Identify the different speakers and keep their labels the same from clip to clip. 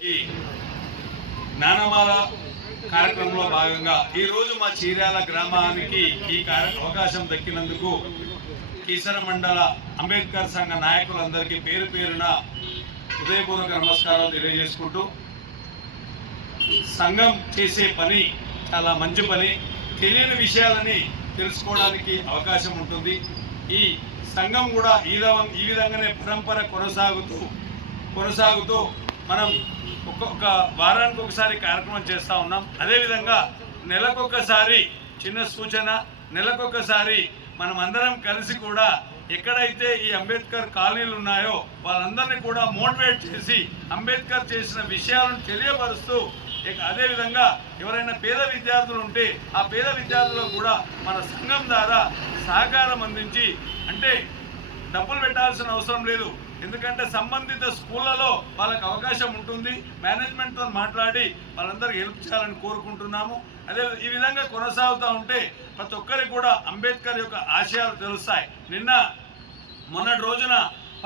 Speaker 1: ఈ కార్యక్రమంలో భాగంగా ఈ రోజు మా చీరాల గ్రామానికి ఈ అవకాశం దక్కినందుకు కీసర మండల అంబేద్కర్ సంఘ నాయకులందరికీ పేరు పేరున హృదయపూర్వక నమస్కారాలు తెలియజేసుకుంటూ సంఘం చేసే పని చాలా మంచి పని. తెలియని విషయాలని తెలుసుకోవడానికి అవకాశం ఉంటుంది. ఈ సంఘం కూడా ఈ ఈ విధంగానే పరంపర కొనసాగుతూ కొనసాగుతూ మనం ఒక్కొక్క వారానికి ఒకసారి కార్యక్రమం చేస్తూ ఉన్నాం. అదేవిధంగా నెలకొకసారి చిన్న సూచన నెలకొకసారి మనం అందరం కలిసి కూడా ఎక్కడైతే ఈ అంబేద్కర్ కాలనీలు ఉన్నాయో వాళ్ళందరినీ కూడా మోటివేట్ చేసి అంబేద్కర్ చేసిన విషయాలను తెలియపరుస్తూ అదేవిధంగా ఎవరైనా పేద విద్యార్థులు ఉంటే ఆ పేద విద్యార్థులకు కూడా మన సంఘం ద్వారా సహకారం అందించి అంటే డబ్బులు పెట్టాల్సిన అవసరం లేదు. ఎందుకంటే సంబంధిత స్కూళ్ళలో వాళ్ళకి అవకాశం ఉంటుంది. మేనేజ్మెంట్తో మాట్లాడి వాళ్ళందరికీ హెల్ప్ చేయాలని కోరుకుంటున్నాము. అదే ఈ విధంగా కొనసాగుతూ ఉంటే ప్రతి ఒక్కరికి కూడా అంబేద్కర్ యొక్క ఆశయాలు తెలుస్తాయి. నిన్న మొన్నటి రోజున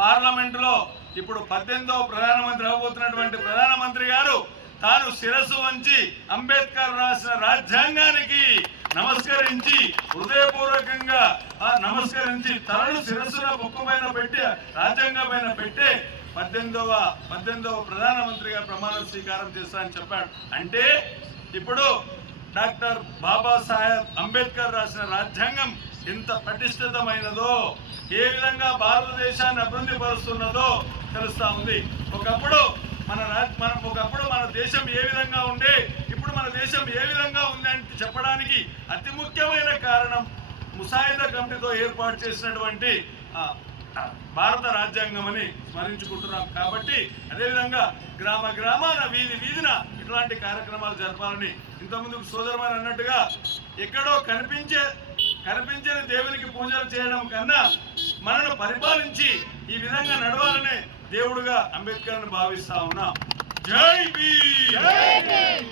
Speaker 1: పార్లమెంటులో ఇప్పుడు పద్దెనిమిదవ ప్రధానమంత్రి అవ్వబోతున్నటువంటి ప్రధానమంత్రి గారు తాను శిరస్సు వంచి అంబేద్కర్ రాసిన రాజ్యాంగానికి నమస్కరించి హృదయపూర్వకంగా నమస్కరించి తలలు శిరస్సున బొక్కు పైన పెట్టి రాజ్యాంగం పైన పెట్టే పద్దెనిమిదవ పద్దెనిమిదవ ప్రధానమంత్రిగా ప్రమాణ స్వీకారం చేస్తానని చెప్పాడు. అంటే ఇప్పుడు డాక్టర్ బాబాసాహెబ్ అంబేద్కర్ రాసిన రాజ్యాంగం ఎంత పటిష్టతమైనదో ఏ విధంగా భారతదేశాన్ని అభివృద్ధి పరుస్తున్నదో తెలుస్తా ఉంది. ఒకప్పుడు మన రాజ్ మనం ఒకప్పుడు మన దేశం ఏ విధంగా ఉండే ఇప్పుడు మన దేశం ఏ విధంగా ఉంది అని చెప్పడానికి అతి ముఖ్యమైన కారణం ముసాయిదా కమిటీతో ఏర్పాటు చేసినటువంటి ఆ, భారత రాజ్యాంగం అని స్మరించుకుంటున్నాం. కాబట్టి అదేవిధంగా గ్రామ గ్రామాన వీధి వీధిన ఇట్లాంటి కార్యక్రమాలు జరపాలని ఇంతకుముందు సోదరమని అన్నట్టుగా ఎక్కడో కనిపించే కనిపించని దేవునికి పూజలు చేయడం కన్నా మనను పరిపాలించి ఈ విధంగా నడవాలనే దేవుడుగా అంబేద్కర్ను భావిస్తా ఉన్నాం. జై భీమ్!